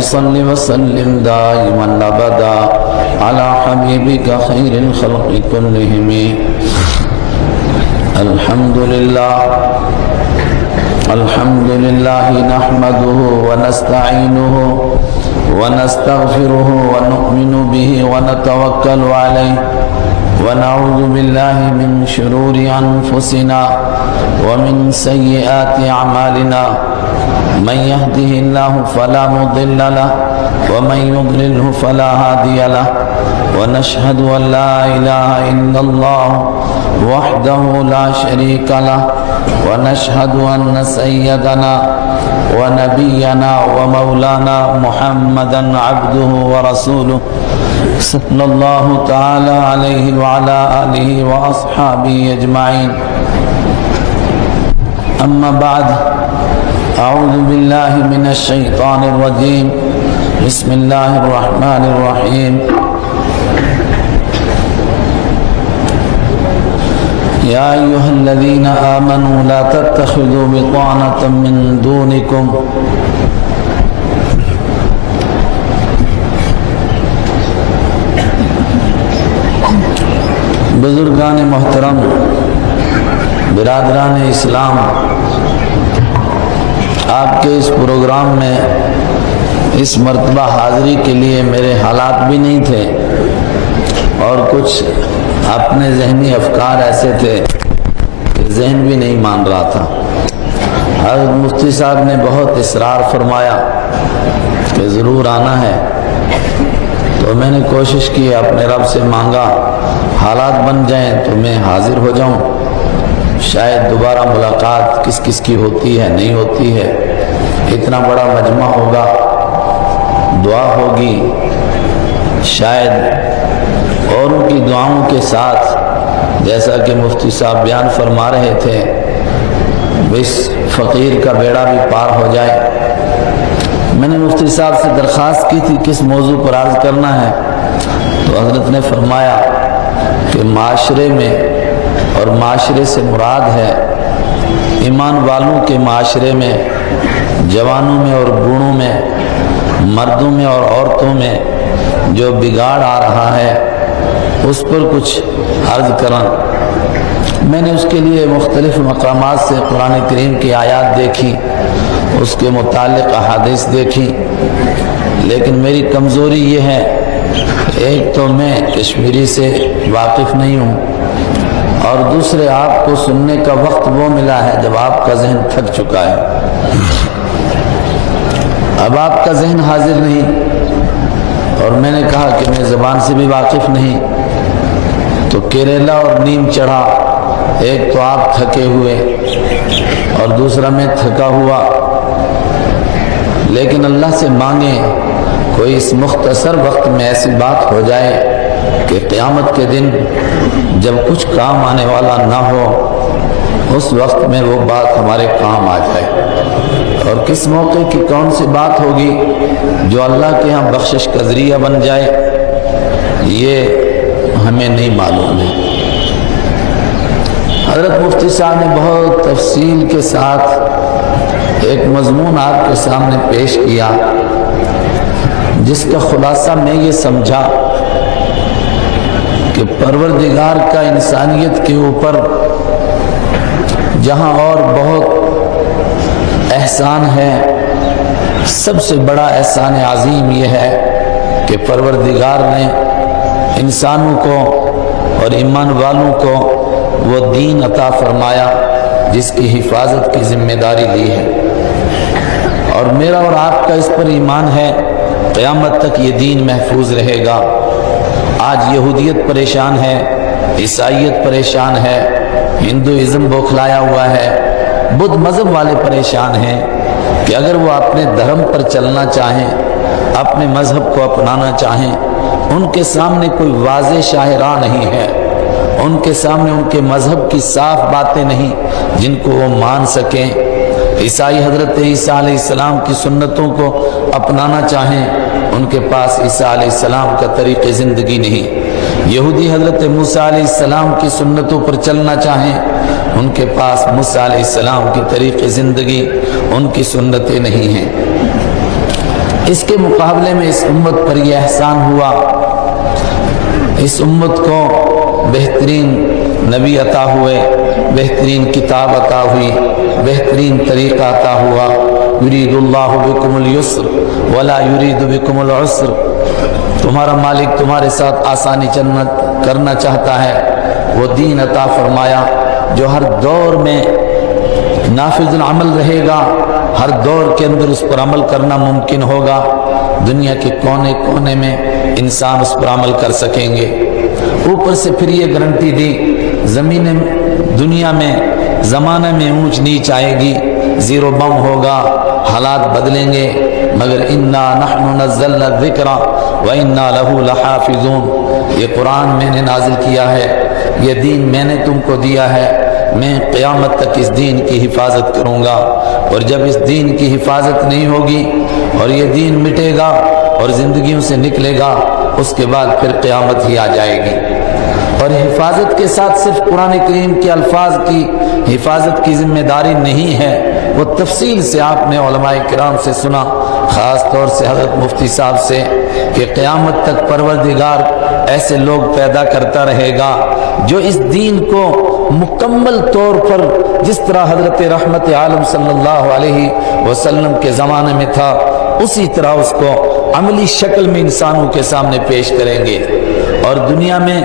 صل وسلم دائما أبدا على حبيبك خير الخلق كلهم. الحمد لله نحمده ونستعينه ونستغفره ونؤمن به ونتوكل عليه ونعوذ بالله من شرور أنفسنا ومن سيئات أعمالنا. من يهده الله فلا مضل له ومن يضلله فلا هادي له. ونشهد أن لا إله إلا الله وحده لا شريك له. ونشهد أن سيدنا ونبينا ومولانا محمدا عبده ورسوله صلى الله تعالى عليه وعلى آله وأصحابه أجمعين. أما بعد، أعوذ بالله من الشيطان الرجيم. بسم الله الرحمن الرحيم. يا أيها الذين آمنوا لا تتخذوا بطانة من دونكم بزرگان محترم، برادران اسلام، آپ کے اس پروگرام میں اس مرتبہ حاضری کے لیے میرے حالات بھی نہیں تھے اور کچھ اپنے ذہنی افکار ایسے تھے کہ ذہن بھی نہیں مان رہا تھا. حضرت مفتی صاحب نے بہت اصرار فرمایا کہ ضرور آنا ہے، تو میں نے کوشش کی، اپنے رب سے مانگا حالات بن جائیں تو میں حاضر ہو جاؤں. شاید دوبارہ ملاقات کس کس کی ہوتی ہے نہیں ہوتی ہے. اتنا بڑا مجمع ہوگا، دعا ہوگی، شاید اوروں کی دعاؤں کے ساتھ جیسا کہ مفتی صاحب بیان فرما رہے تھے اس فقیر کا بیڑا بھی پار ہو جائے. میں نے مفتی صاحب سے درخواست کی تھی کس موضوع پر عرض کرنا ہے، تو حضرت نے فرمایا کہ معاشرے میں، اور معاشرے سے مراد ہے ایمان والوں کے معاشرے میں، جوانوں میں اور بوڑھوں میں، مردوں میں اور عورتوں میں جو بگاڑ آ رہا ہے اس پر کچھ عرض کرنا. میں نے اس کے لیے مختلف مقامات سے قرآن کریم کی آیات دیکھی، اس کے متعلق احادیث دیکھی، لیکن میری کمزوری یہ ہے، ایک تو میں کشمیری سے واقف نہیں ہوں، اور دوسرے آپ کو سننے کا وقت وہ ملا ہے جب آپ کا ذہن تھک چکا ہے. اب آپ کا ذہن حاضر نہیں، اور میں نے کہا کہ میں زبان سے بھی واقف نہیں، تو کیرلا اور نیم چڑھا. ایک تو آپ تھکے ہوئے اور دوسرا میں تھکا ہوا. لیکن اللہ سے مانگیں کوئی اس مختصر وقت میں ایسی بات ہو جائے کہ قیامت کے دن جب کچھ کام آنے والا نہ ہو، اس وقت میں وہ بات ہمارے کام آ جائے. اور کس موقع کی کون سی بات ہوگی جو اللہ کے ہاں بخشش کا ذریعہ بن جائے، یہ ہمیں نہیں معلوم ہے. حضرت مفتی صاحب نے بہت تفصیل کے ساتھ ایک مضمون آپ کے سامنے پیش کیا، جس کا خلاصہ میں یہ سمجھا کہ پروردگار کا انسانیت کے اوپر جہاں اور بہت احسان ہے، سب سے بڑا احسان عظیم یہ ہے کہ پروردگار نے انسانوں کو اور ایمان والوں کو وہ دین عطا فرمایا جس کی حفاظت کی ذمہ داری لی ہے. اور میرا اور آپ کا اس پر ایمان ہے قیامت تک یہ دین محفوظ رہے گا. آج یہودیت پریشان ہے، عیسائیت پریشان ہے، ہندوازم بوکھلایا ہوا ہے، بدھ مذہب والے پریشان ہیں کہ اگر وہ اپنے دھرم پر چلنا چاہیں، اپنے مذہب کو اپنانا چاہیں، ان کے سامنے کوئی واضح شاہراہ نہیں ہے، ان کے سامنے ان کے مذہب کی صاف باتیں نہیں جن کو وہ مان سکیں. عیسائی حضرت عیسیٰ علیہ السلام کی سنتوں کو اپنانا چاہیں، ان کے پاس عیسیٰ علیہ السلام کا طریق زندگی نہیں. یہودی حضرت موسیٰ علیہ السلام کی سنتوں پر چلنا چاہیں، ان کے پاس موسیٰ علیہ السلام کی طریق زندگی، ان کی سنتیں نہیں ہیں. اس کے مقابلے میں اس امت پر یہ احسان ہوا، اس امت کو بہترین نبی عطا ہوئے، بہترین کتاب عطا ہوئی، بہترین طریقہ عطا ہوا۔ یرید اللہ بکم اليسر ولا یرید بکم العسر، تمہارا مالک تمہارے ساتھ آسانی کرنا چاہتا ہے۔ وہ دین عطا فرمایا جو ہر دور میں نافذ العمل رہے گا، ہر دور کے اندر اس پر عمل کرنا ممکن ہوگا، دنیا کے کونے کونے میں انسان اس پر عمل کر سکیں گے۔ اوپر سے پھر یہ گارنٹی دی، زمین دنیا میں زمانہ میں اونچ نیچ آئے گی، زیرو بم ہوگا، حالات بدلیں گے، مگر انا نحن نزلنا الذکر وانا له لحافظون، یہ قرآن میں نے نازل کیا ہے، یہ دین میں نے تم کو دیا ہے، میں قیامت تک اس دین کی حفاظت کروں گا، اور جب اس دین کی حفاظت نہیں ہوگی اور یہ دین مٹے گا اور زندگیوں سے نکلے گا، اس کے بعد پھر قیامت ہی آ جائے گی۔ اور حفاظت کے ساتھ صرف قرآن کریم کے الفاظ کی حفاظت کی ذمہ داری نہیں ہے، وہ تفصیل سے آپ نے علماء کرام سے سنا، خاص طور سے حضرت مفتی صاحب سے، کہ قیامت تک پروردگار ایسے لوگ پیدا کرتا رہے گا جو اس دین کو مکمل طور پر جس طرح حضرت رحمت عالم صلی اللہ علیہ وسلم کے زمانے میں تھا اسی طرح اس کو عملی شکل میں انسانوں کے سامنے پیش کریں گے۔ اور دنیا میں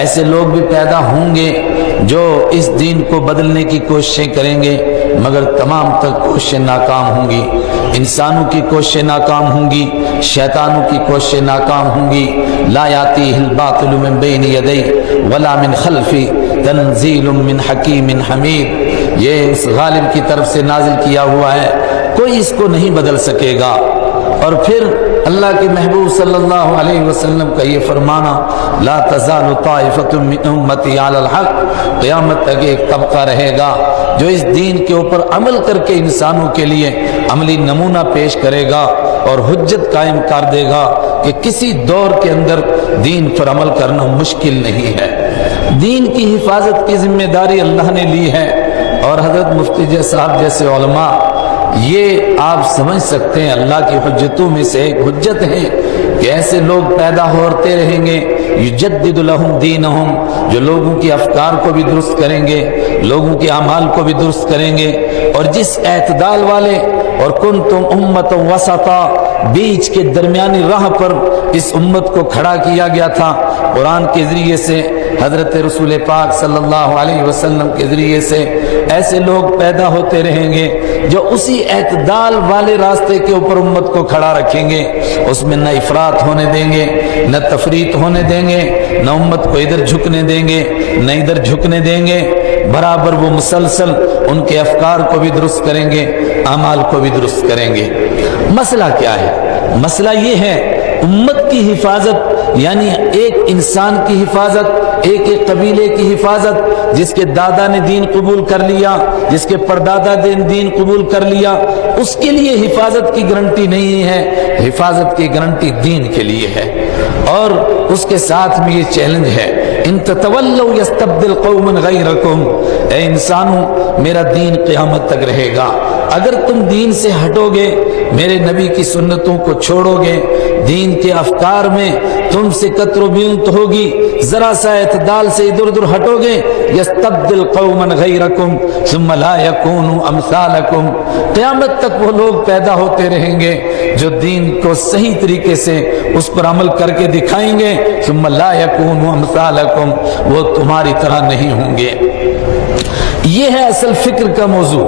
ایسے لوگ بھی پیدا ہوں گے جو اس دین کو بدلنے کی کوششیں کریں گے، مگر تمام تک کوششیں ناکام ہوں گی۔ انسانوں کی کوششیں ناکام ہوں گی، شیطانوں کی کوششیں ناکام ہوں گی۔ لا یاتیہ الباطل من بین یدیہ ولا من خلفہ تنزیل من حکیم حمید، یہ اس غالب کی طرف سے نازل کیا ہوا ہے، کوئی اس کو نہیں بدل سکے گا۔ اور پھر اللہ کے محبوب صلی اللہ علیہ وسلم کا یہ فرمانا، لا تزال طائفۃ من امتی علی الحق، قیامت تک ایک طبقہ رہے گا جو اس دین کے اوپر عمل کر کے انسانوں کے لیے عملی نمونہ پیش کرے گا اور حجت قائم کر دے گا کہ کسی دور کے اندر دین پر عمل کرنا مشکل نہیں ہے۔ دین کی حفاظت کی ذمہ داری اللہ نے لی ہے، اور حضرت مفتی صاحب جیسے علماء یہ آپ سمجھ سکتے ہیں اللہ کی حجتوں میں سے ایک حجت ہے کہ ایسے لوگ پیدا ہوتے رہیں گے، یجدد لہم دینہم، جو لوگوں کی افکار کو بھی درست کریں گے، لوگوں کے اعمال کو بھی درست کریں گے، اور جس اعتدال والے اور کنتم امۃ وسطا، بیچ کے درمیانی راہ پر اس امت کو کھڑا کیا گیا تھا قرآن کے ذریعے سے، حضرت رسول پاک صلی اللہ علیہ وسلم کے ذریعے سے ایسے لوگ پیدا ہوتے رہیں گے جو اسی اعتدال والے راستے کے اوپر امت کو کھڑا رکھیں گے، اس میں نہ افراط ہونے دیں گے، نہ تفریط ہونے دیں گے، نہ امت کو ادھر جھکنے دیں گے نہ ادھر جھکنے دیں گے، برابر وہ مسلسل ان کے افکار کو بھی درست کریں گے، اعمال کو بھی درست کریں گے۔ مسئلہ کیا ہے؟ مسئلہ یہ ہے امت کی حفاظت، یعنی ایک انسان کی حفاظت، ایک قبیلے کی حفاظت، جس کے دادا نے دین قبول کر لیا، جس کے پردادا نے دین قبول کر لیا، اس کے لیے حفاظت کی گارنٹی نہیں ہے، حفاظت کی گارنٹی دین کے لیے ہے۔ اور اس کے ساتھ میں یہ چیلنج ہے، ان تتولوا یستبدل قوما غیرکم، اے انسانوں میرا دین قیامت تک رہے گا، اگر تم دین سے ہٹو گے، میرے نبی کی سنتوں کو چھوڑو گے، دین کے افکار میں تم سے قطر و بیونت ہوگی، ذرا سا اعتدال سے ادھر ادھر ہٹو گے، یستبدل قوما غیرکم ثم لا یکونوا امثالکم، قیامت تک وہ لوگ پیدا ہوتے رہیں گے جو دین کو صحیح طریقے سے اس پر عمل کر کے دکھائیں گے، ثم لا یکونوا امثالکم، وہ تمہاری طرح نہیں ہوں گے۔ یہ ہے اصل فکر کا موضوع،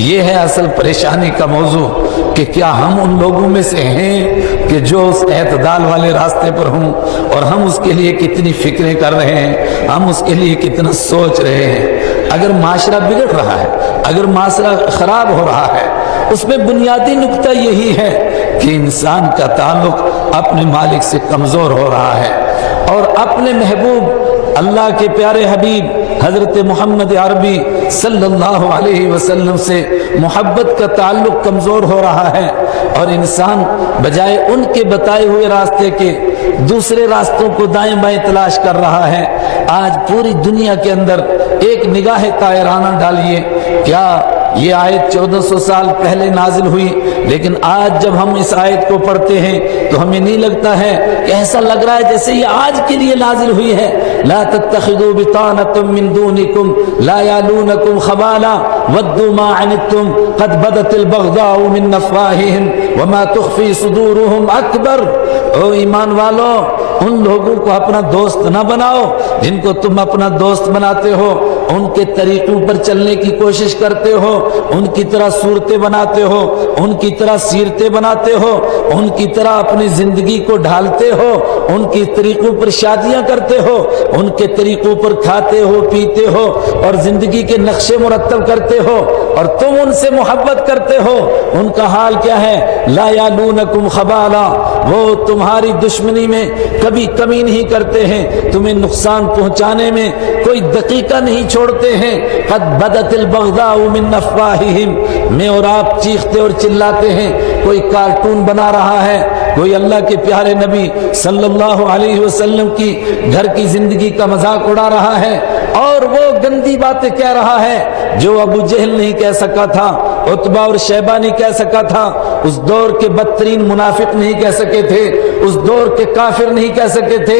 یہ ہے اصل پریشانی کا موضوع کہ کیا ہم ان لوگوں میں سے ہیں کہ جو اس اعتدال والے راستے پر ہوں، اور ہم اس کے لیے کتنی فکریں کر رہے ہیں، ہم اس کے لیے کتنا سوچ رہے ہیں۔ اگر معاشرہ بگڑ رہا ہے، اگر معاشرہ خراب ہو رہا ہے، اس میں بنیادی نقطہ یہی ہے کہ انسان کا تعلق اپنے مالک سے کمزور ہو رہا ہے، اور اپنے محبوب اللہ کے پیارے حبیب حضرت محمد عربی صلی اللہ علیہ وسلم سے محبت کا تعلق کمزور ہو رہا ہے، اور انسان بجائے ان کے بتائے ہوئے راستے کے دوسرے راستوں کو دائیں بائیں تلاش کر رہا ہے۔ آج پوری دنیا کے اندر ایک نگاہ طائرانہ ڈالیے، کیا یہ آیت 1400 سال پہلے نازل ہوئی، لیکن آج جب ہم اس آیت کو پڑھتے ہیں تو ہمیں نہیں لگتا ہے کہ ایسا لگ رہا ہے جیسے یہ آج کے لیے نازل ہوئی ہے۔ لا تتخذوا بطانة من دونكم لا يعلونكم خبالا ودوا ما عنتم قد بدت البغضاء من افواههم وما تخفي صدورهم اکبر۔ او ایمان والو، ان لوگوں کو اپنا دوست نہ بناؤ جن کو تم اپنا دوست بناتے ہو، ان کے طریقوں پر چلنے کی کوشش کرتے ہو، ان کی طرح صورتیں بناتے ہو، ان کی طرح سیرتیں بناتے ہو، ان کی طرح اپنی زندگی کو ڈھالتے ہو، ان کی طریقوں پر شادیاں کرتے ہو، ان کے طریقوں پر کھاتے ہو، پیتے ہو اور زندگی کے نقشے مرتب کرتے ہو، اور تم ان سے محبت کرتے ہو۔ ان کا حال کیا ہے؟ لا یعلونکم خبالا، وہ تمہاری دشمنی میں کبھی کمی نہیں کرتے ہیں، تمہیں نقصان پہنچانے میں کوئی دقیقہ نہیں چھوڑتے ہیں۔ قد بدت البغضاء من افواہہم، میں اور آپ چیختے اور چلاتے ہیں، کوئی کارٹون بنا رہا ہے، کوئی اللہ کے پیارے نبی صلی اللہ علیہ وسلم کی گھر کی زندگی کا مذاق اڑا رہا ہے اور وہ گندی باتیں کہہ رہا ہے جو ابو جہل نہیں کہہ سکا تھا، عتبہ اور شیبہ نہیں کہہ سکا تھا، اس دور کے بدترین منافق نہیں کہہ سکے تھے، اس دور کے کافر نہیں کہہ سکے تھے،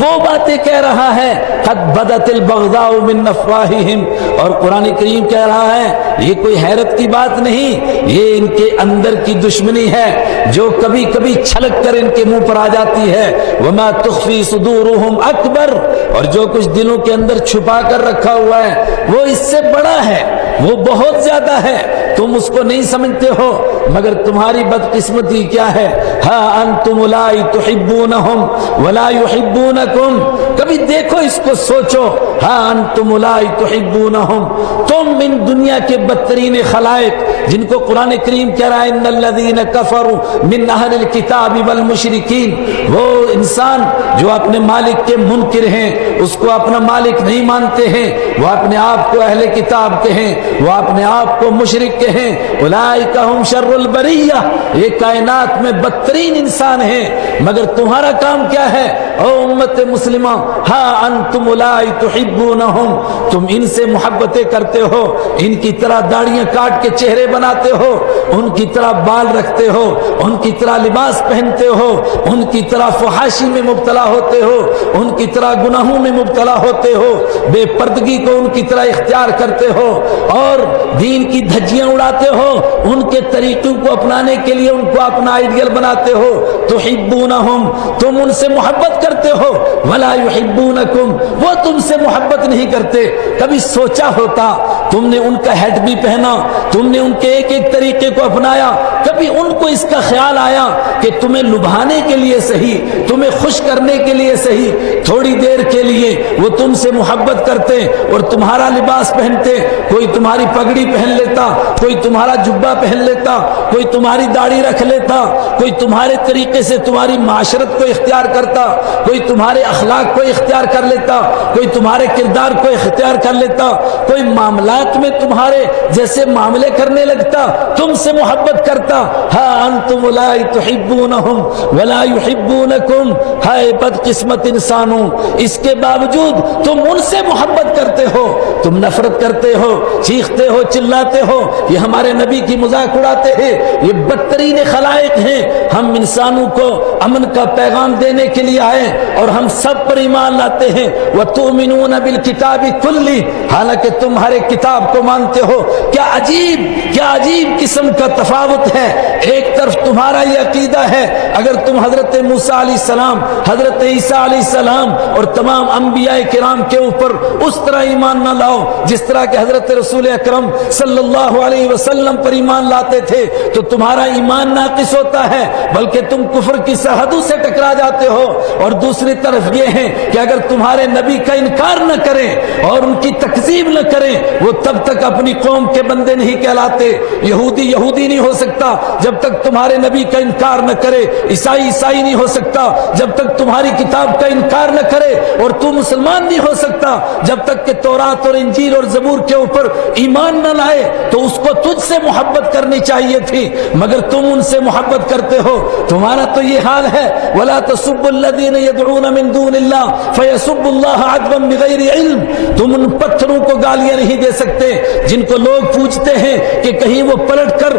وہ باتیں کہہ رہا ہے۔ قد بدت البغضاء من افواہہم، اور قرآن کریم کہہ رہا ہے یہ کوئی حیرت کی بات نہیں، یہ ان کے اندر کی دشمنی ہے جو کبھی کبھی چھلک کر ان کے منہ پر آ جاتی ہے۔ وما تخفی صدورہم اکبر، اور جو کچھ دلوں کے اندر چھپا کر رکھا ہوا ہے وہ اس سے بڑا ہے، وہ بہت زیادہ ہے، تم اس کو نہیں سمجھتے ہو، مگر تمہاری بدقسمتی کیا ہے؟ ہا انتم اولئک تحبونہم ولا یحبونکم، کبھی دیکھو اس کو سوچو، ہا انتم اولئک تحبونہم، تم ان دنیا کے بدترین خلائق جن کو قرآن کریم کہہ رہا ہے ان الذین کفروا من اہل الکتاب والمشرکین، وہ انسان جو اپنے مالک کے منکر ہیں، اس کو اپنا مالک نہیں مانتے ہیں، وہ اپنے آپ کو اہل کتاب کہیں، وہ اپنے آپ کو مشرک کہیں، اولئک ہم شر البریہ، یہ کائنات میں بدترین انسان ہیں، مگر تمہارا کام کیا ہے او امت مسلمہ؟ ہا انتم اولئک تحبونہم، تم ان سے محبتیں کرتے ہو، ان کی طرح داڑیاں کاٹ کے چہرے بناتے ہو، ان کی طرح بال رکھتے ہو، ان کی طرح لباس پہنتے ہو، ان کی طرح فحاشی میں مبتلا ہوتے ہو، ان کی طرح گناہوں میں مبتلا ہوتے ہو، بے پردگی کو ان کی طرح اختیار کرتے ہو اور دین کی دھجیاں اڑاتے ہو، ان کے طریقوں کو اپنانے کے لیے ان کو اپنا آئیڈیل بناتے ہو۔ تحبونہم، تم ان سے محبت کرتے ہو، ولا یحبونکم، وہ تم سے محبت نہیں کرتے۔ کبھی سوچا ہوتا تم نے ان کا ہیٹ بھی پہنا، تم نے ان کے ایک ایک طریقے کو اپنایا، کبھی ان کو اس کا خیال آیا کہ تمہیں لبھانے کے لیے صحیح، تمہیں خوش کرنے کے لیے صحیح، تھوڑی دیر کے لیے وہ تم سے محبت کرتے اور تمہارا لباس پہنتے، کوئی تمہاری پگڑی پہن لیتا، کوئی تمہارا جبہ پہن لیتا، کوئی تمہاری داڑھی رکھ لیتا، کوئی تمہارے طریقے سے تمہاری معاشرت کو اختیار کرتا، کوئی تمہارے اخلاق کو اختیار کر لیتا، کوئی تمہارے کردار کو اختیار کر لیتا، کوئی معاملات میں تمہارے جیسے معاملے کرنے لگتا، تم سے محبت کرتا۔ ہا انتم اولئک تحبونہم ولا یحبونکم، ہائے بدقسمت انسانوں، اس کے باوجود تم ان سے محبت کرتے ہو، تم نفرت کرتے ہو، چیختے ہو، چلاتے ہو، یہ ہمارے نبی کی مذاق اڑاتے ہیں، یہ بدترین خلائق ہیں۔ ہم انسانوں کو امن کا پیغام دینے کے لیے آئے اور ہم سب پر ایمان لاتے ہیں۔ وَتُؤْمِنُونَ بِالْكِتَابِ كُلِّهِ، حالانکہ تم ہر ایک کتاب کو مانتے ہو۔ کیا عجیب قسم کا تفاوت ہے، ایک طرف تمہارا یہ عقیدہ ہے، اگر تم حضرت موسیٰ علیہ السلام، حضرت عیسیٰ علیہ السلام اور تمام انبیاء کرام کے اوپر اس طرح ایمان نہ لاؤ جس طرح کہ حضرت رسول اکرم صلی اللہ علیہ وسلم پر ایمان لاتے تھے، تو تمہارا ایمان ناقص ہوتا ہے، بلکہ تم کفر کی سرحدوں سے ٹکرا جاتے ہو۔ اور دوسری طرف یہ ہے کہ اگر تمہارے نبی کا انکار نہ کریں اور ان کی تکذیب نہ کریں، وہ تب تک اپنی قوم کے بندے نہیں کہلاتے چاہتے. یہودی یہودی نہیں ہو سکتا جب تک تمہارے نبی کا انکار نہ کرے. عیسائی عیسائی نہیں ہو سکتا جب تک تمہاری کتاب کا انکار نہ کرے. اور تو مسلمان نہیں ہو سکتا جب تک کہ تورات اور انجیل اور زبور کے اوپر ایمان نہ لائے. تو اس کو تجھ سے محبت کرنی چاہیے تھی مگر تم ان سے محبت کرتے ہو. تمہارا تو یہ حال ہے. وَلَا تَسُبُّوا الَّذِينَ يَدْعُونَ مِن دُونِ اللَّهِ فَيَسُبُّوا اللَّهَ عَدْوًا بِغَيْرِ عِلْمٍ. تم ان پتھروں کو گالیاں نہیں دے سکتے جن کو لوگ پوچھتے ہیں کہ کہیں وہ پلٹ کر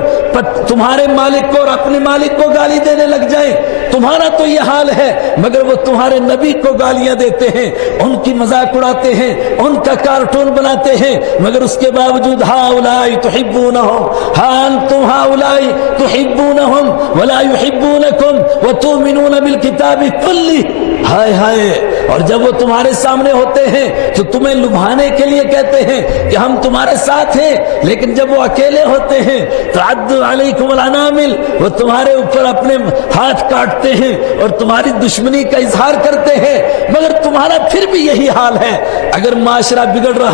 تمہارے مالک کو اور اپنے مالک کو گالی دینے لگ جائیں. تمہارا تو یہ حال ہے مگر وہ تمہارے نبی کو گالیاں دیتے ہیں, ان کی مذاق اڑاتے ہیں, ان کا کارٹون بناتے ہیں, مگر اس کے باوجود ہؤلاء تحبونہم ہاں انتم ہؤلاء تحبونہم ولا یحبونکم وتؤمنون بالکتاب کلہ. ہائے ہائے. اور جب وہ تمہارے سامنے ہوتے ہیں تو تمہیں لبھانے کے لیے کہتے ہیں کہ ہم تمہارے ساتھ ہیں, لیکن جب وہ اکیلے ہوتے ہیں تو عد علیکم الانامل, وہ تمہارے اوپر اپنے ہاتھ کاٹتے ہیں اور تمہاری دشمنی کا اظہار کرتے ہیں. مگر تمہارا پھر بھی یہی حال ہے. اگر معاشرہ بگڑ رہا